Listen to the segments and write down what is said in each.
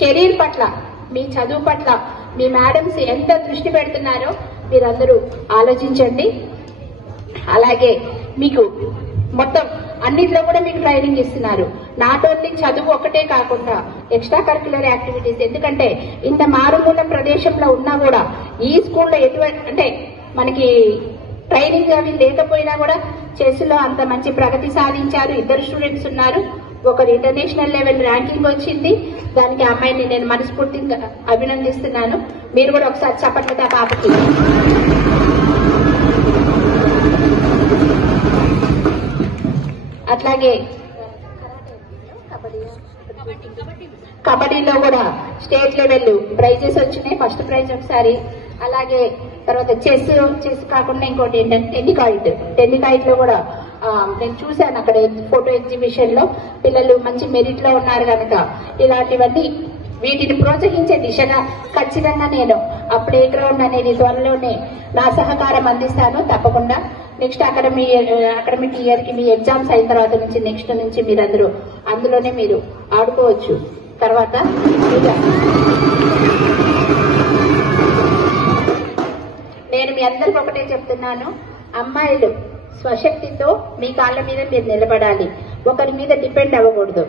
Career పట్ల, మీ చదువు పట్ల మీ మేడమ్స్ ఎంత దృష్టి పెడుతున్నారో మీరందరూ ఆలోచించండి. అలాగే మీకు మొత్తం అన్నిట్లో కూడా మీకు ట్రైనింగ్ ఇస్తున్నారు. నాట్ ఓన్లీ చదువు ఒకటే కాకుండా ఎక్స్ట్రా కరిక్యులర్ యాక్టివిటీస్. ఎందుకంటే ఇంత మారుమూల ప్రదేశంలో ఉన్నా కూడా ఈ స్కూల్లో ఎటువంటి అంటే మనకి ట్రైనింగ్ అవి లేకపోయినా కూడా చెస్లో అంత మంచి ప్రగతి సాధించారు. 2 స్టూడెంట్స్ ఉన్నారు. ఒకరు ఇంటర్నేషనల్ లెవెల్ ర్యాంకింగ్ వచ్చింది. దానికి ఆ అమ్మాయిని నేను మనస్ఫూర్తిగా అభినందిస్తున్నాను. మీరు కూడా ఒకసారి చప్పట్లతో పాపకి. అట్లాగే కబడ్డీలో కూడా స్టేట్ లెవెల్ ప్రైజెస్ వచ్చినాయి. ఫస్ట్ ప్రైజ్ ఒకసారి. అలాగే తర్వాత చెస్ కాకుండా ఇంకోటి ఏంటంటే టెన్నికాయిట్ లో కూడా నేను చూశాను అక్కడ ఫోటో ఎగ్జిబిషన్ లో పిల్లలు మంచి మెరిట్ లో ఉన్నారు కనుక ఇలాంటివన్నీ వీటిని ప్రోత్సహించే దిశగా ఖచ్చితంగా నేను ఆ ప్లే గ్రౌండ్ అనేది త్వరలోనే నా సహకారం అందిస్తాను తప్పకుండా. నెక్స్ట్ అకాడమిక్ ఇయర్ కి మీ ఎగ్జామ్స్ అయిన తర్వాత నుంచి నెక్స్ట్ నుంచి మీరందరూ అందులోనే మీరు ఆడుకోవచ్చు. తర్వాత నేను మీ అందరికి ఒకటే చెప్తున్నాను, అమ్మాయిలు స్వశక్తితో మీ కాళ్ళ మీద మీరు నిలబడాలి. ఒకరి మీద డిపెండ్ అవ్వకూడదు.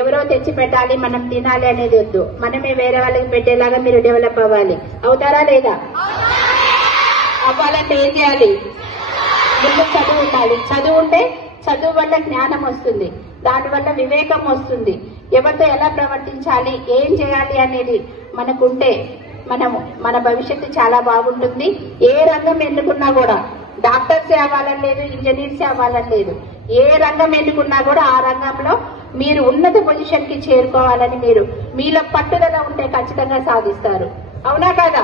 ఎవరో తెచ్చి పెట్టాలి మనం తినాలి అనేది వద్దు. మనమే వేరే వాళ్ళకి పెట్టేలాగా మీరు డెవలప్ అవ్వాలి. అవుతారా లేదా? అవ్వాలంటే ఏం చేయాలి? ముందు చదువు ఉండాలి. చదువు ఉంటే చదువు వల్ల జ్ఞానం వస్తుంది, దానివల్ల వివేకం వస్తుంది. ఎవరితో ఎలా ప్రవర్తించాలి, ఏం చేయాలి అనేది మనకుంటే మన భవిష్యత్తు చాలా బాగుంటుంది. ఏ రంగం ఎన్నుకున్నా కూడా డాక్టర్సే అవ్వాలని లేదు, ఇంజనీర్సే అవ్వాలని లేదు. ఏ రంగం ఎన్నుకున్నా కూడా ఆ రంగంలో మీరు ఉన్నత పొజిషన్ కి చేరుకోవాలని మీలో పట్టుదల ఉంటే ఖచ్చితంగా సాధిస్తారు. అవునా కదా?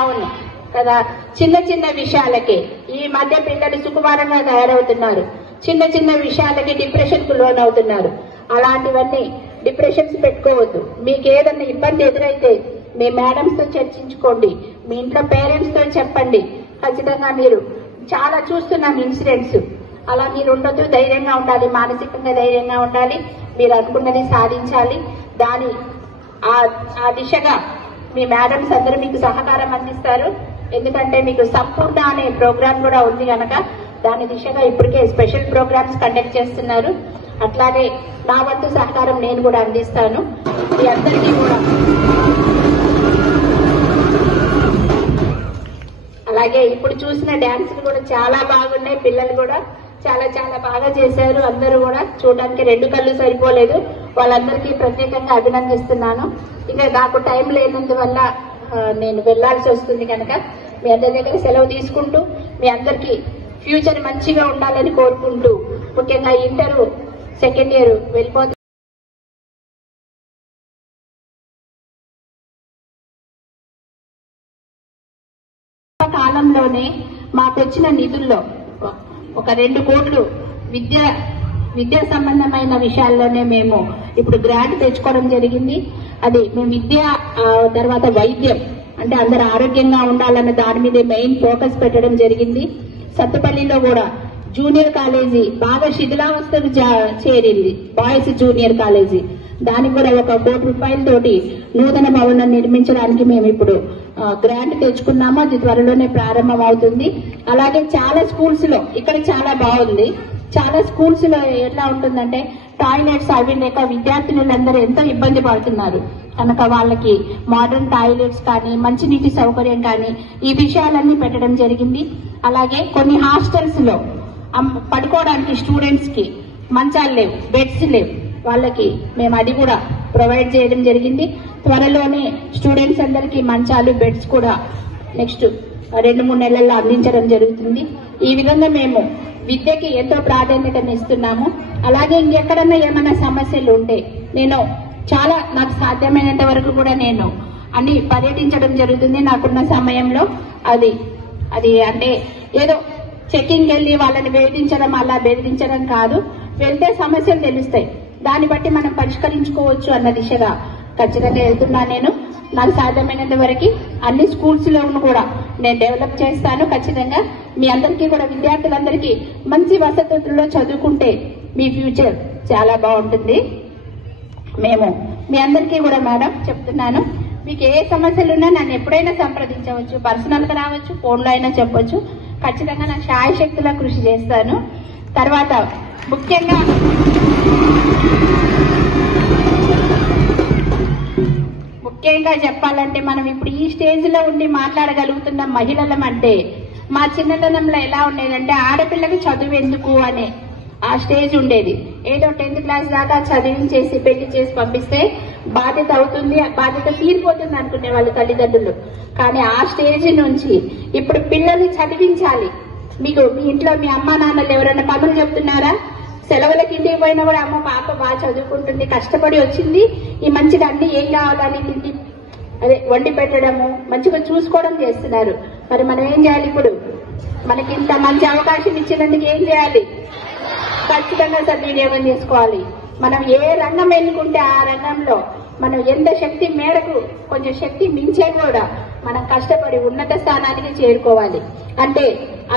అవును కదా. చిన్న చిన్న విషయాలకే ఈ మధ్య పిల్లలు సుకుమారంగా తయారవుతున్నారు. చిన్న చిన్న విషయాలకి డిప్రెషన్ కు లోన్ అవుతున్నారు. అలాంటివన్నీ డిప్రెషన్స్ పెట్టుకోవద్దు. మీకు ఏదన్నా ఇబ్బంది ఎదురైతే మీ మేడమ్స్ తో చర్చించుకోండి, మీ ఇంట్లో పేరెంట్స్ తో చెప్పండి. ఖచ్చితంగా మీరు చాలా చూస్తున్నాం ఇన్సిడెంట్స్. అలా మీరు ఉండొద్దు. ధైర్యంగా ఉండాలి, మానసికంగా ధైర్యంగా ఉండాలి. మీరు అనుకున్నది సాధించాలి. ఆ దిశగా మీ మేడమ్స్ అందరూ మీకు సహకారం అందిస్తారు. ఎందుకంటే మీకు సంపూర్ణ అనే ప్రోగ్రామ్ కూడా ఉంది కనుక దాని దిశగా ఇప్పటికే స్పెషల్ ప్రోగ్రామ్స్ కండక్ట్ చేస్తున్నారు. అట్లాగే నా వంతు సహకారం నేను కూడా అందిస్తాను. మీ అందరికీ కూడా అలాగే ఇప్పుడు చూసిన డాన్సులు కూడా చాలా బాగున్నాయి. పిల్లలు కూడా చాలా చాలా బాగా చేశారు. అందరూ కూడా చూడడానికి 2 కళ్ళు సరిపోలేదు. వాళ్ళందరికీ ప్రత్యేకంగా అభినందిస్తున్నాను. ఇక నాకు టైం లేనందువల్ల నేను వెళ్లాల్సి వస్తుంది కనుక మీ అందరి దగ్గర సెలవు తీసుకుంటూ మీ అందరికీ ఫ్యూచర్ మంచిగా ఉండాలని కోరుకుంటూ, ముఖ్యంగా ఇంటర్ సెకండ్ ఇయర్ వెళ్ళిపోతే కాలంలోనే మాకొచ్చిన నిధుల్లో ఒక 2 కోట్లు విద్యా సంబంధమైన విషయాల్లోనే మేము ఇప్పుడు గ్రాంట్ తెచ్చుకోవడం జరిగింది. అది మేము విద్య తర్వాత వైద్యం అంటే అందరూ ఆరోగ్యంగా ఉండాలన్న దాని మీదే మెయిన్ ఫోకస్ పెట్టడం జరిగింది. సత్తుపల్లిలో కూడా జూనియర్ కాలేజీ బాగా శిథిలావస్థకు చేరింది, బాయ్స్ జూనియర్ కాలేజీ. దానికి కూడా 1 కోటి రూపాయలతోటి నూతన భవనం నిర్మించడానికి మేము ఇప్పుడు గ్రాంట్ తెచ్చుకున్నాము. అది త్వరలోనే ప్రారంభం అవుతుంది. అలాగే చాలా స్కూల్స్ లో ఇక్కడ చాలా బాగుంది. చాలా స్కూల్స్ లో ఎట్లా ఉంటుందంటే టాయిలెట్స్ అవి లేక విద్యార్థినులందరూ ఎంతో ఇబ్బంది పడుతున్నారు కనుక వాళ్ళకి మోడర్న్ టాయిలెట్స్ కానీ మంచినీటి సౌకర్యం కానీ ఈ విషయాలన్నీ పెట్టడం జరిగింది. అలాగే కొన్ని హాస్టల్స్ లో పడుకోవడానికి స్టూడెంట్స్ కి మంచాలు లేవు, బెడ్స్ లేవు. వాళ్ళకి మేము అది కూడా ప్రొవైడ్ చేయడం జరిగింది. త్వరలోనే స్టూడెంట్స్ అందరికీ మంచాలు, బెడ్స్ కూడా నెక్స్ట్ 2-3 నెలల్లో అందించడం జరుగుతుంది. ఈ విధంగా మేము విద్యకి ఎంతో ప్రాధాన్యతనిస్తున్నాము. అలాగే ఇంకెక్కడన్నా ఏమైనా సమస్యలు ఉంటే నాకు సాధ్యమైనంత వరకు కూడా నేను అన్ని పర్యటించడం జరుగుతుంది నాకున్న సమయంలో. అది అంటే ఏదో చెకింగ్ వెళ్ళి వాళ్ళని వేధించడం అలా బెదిరించడం కాదు. వెళ్తే సమస్యలు తెలుస్తాయి, దాన్ని బట్టి మనం పరిష్కరించుకోవచ్చు అన్న దిశగా ఖచ్చితంగా వెళ్తున్నా. నాకు సాధ్యమైనంత వరకు అన్ని స్కూల్స్ లో కూడా నేను డెవలప్ చేస్తాను. ఖచ్చితంగా మీ అందరికీ కూడా విద్యార్థులందరికీ మంచి వసతుల్లో చదువుకుంటే మీ ఫ్యూచర్ చాలా బాగుంటుంది. మేము మీ అందరికీ కూడా మేడం చెప్తున్నాను, మీకు ఏ సమస్యలు ఉన్నా నన్ను ఎప్పుడైనా సంప్రదించవచ్చు, పర్సనల్ గా రావచ్చు, ఫోన్లో అయినా చెప్పొచ్చు. ఖచ్చితంగా నా శాయశక్తులా కృషి చేస్తాను. తర్వాత ముఖ్యంగా చెప్పాలంటే మనం ఇప్పుడు ఈ స్టేజ్ లో ఉండి మాట్లాడగలుగుతున్న మహిళలం అంటే మా చిన్నతనంలో ఎలా ఉండేదంటే ఆడపిల్లకి చదువు ఎందుకు అనే ఆ స్టేజ్ ఉండేది. ఏదో 10th క్లాస్ దాకా చదివించేసి పెళ్లి చేసి పంపిస్తే బాధ్యత అవుతుంది, బాధ్యత తీరిపోతుంది అనుకునే వాళ్ళు తల్లిదండ్రులు. కానీ ఆ స్టేజ్ నుంచి ఇప్పుడు పిల్లల్ని చదివించాలి. మీకు మీ ఇంట్లో మీ అమ్మా నాన్నలు ఎవరైనా పనులు చెప్తున్నారా? సెలవులకి ఇంటికి పోయినా కూడా అమ్మ పాప బాగా చదువుకుంటుంది, కష్టపడి వచ్చింది, ఈ మంచిగా అన్ని ఏం కావాలని తిండి వండి పెట్టడము, మంచిగా చూసుకోవడం చేస్తున్నారు. మరి మనం ఏం చేయాలి? ఇప్పుడు మనకి ఇంత మంచి అవకాశం ఇచ్చినందుకు ఏం చేయాలి? ఖచ్చితంగా సద్వినియోగం చేసుకోవాలి. మనం ఏ రంగం ఎన్నుకుంటే ఆ రంగంలో మనం ఎంత శక్తి మేరకు కొంచెం శక్తి మించే కూడా మనం కష్టపడి ఉన్నత స్థానానికి చేరుకోవాలి. అంటే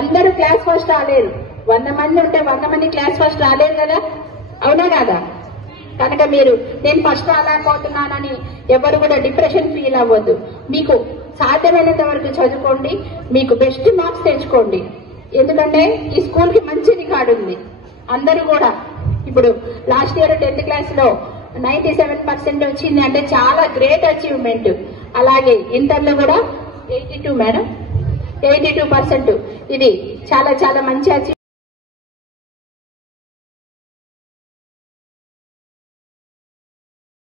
అందరూ క్లాస్ ఫస్ట్ రాలేరు, 100 మంది ఉంటే 100 మంది క్లాస్ ఫస్ట్ రాలేరు కదా, అవునా కాదా? కనుక మీరు నేను ఫస్ట్ రాలేకపోతున్నానని ఎవరు కూడా డిప్రెషన్ ఫీల్ అవ్వద్దు. మీకు సాధ్యమైనంత వరకు చదువుకోండి, మీకు బెస్ట్ మార్క్స్ తెచ్చుకోండి. ఎందుకంటే ఈ స్కూల్ కి మంచి రికార్డు ఉంది. అందరూ కూడా ఇప్పుడు లాస్ట్ ఇయర్ 10th క్లాస్ లో 97% వచ్చింది అంటే చాలా గ్రేట్ అచీవ్మెంట్. అలాగే ఇంటర్లో కూడా 82 మేడం, 82%. ఇది చాలా చాలా మంచి అచీవ్మెంట్.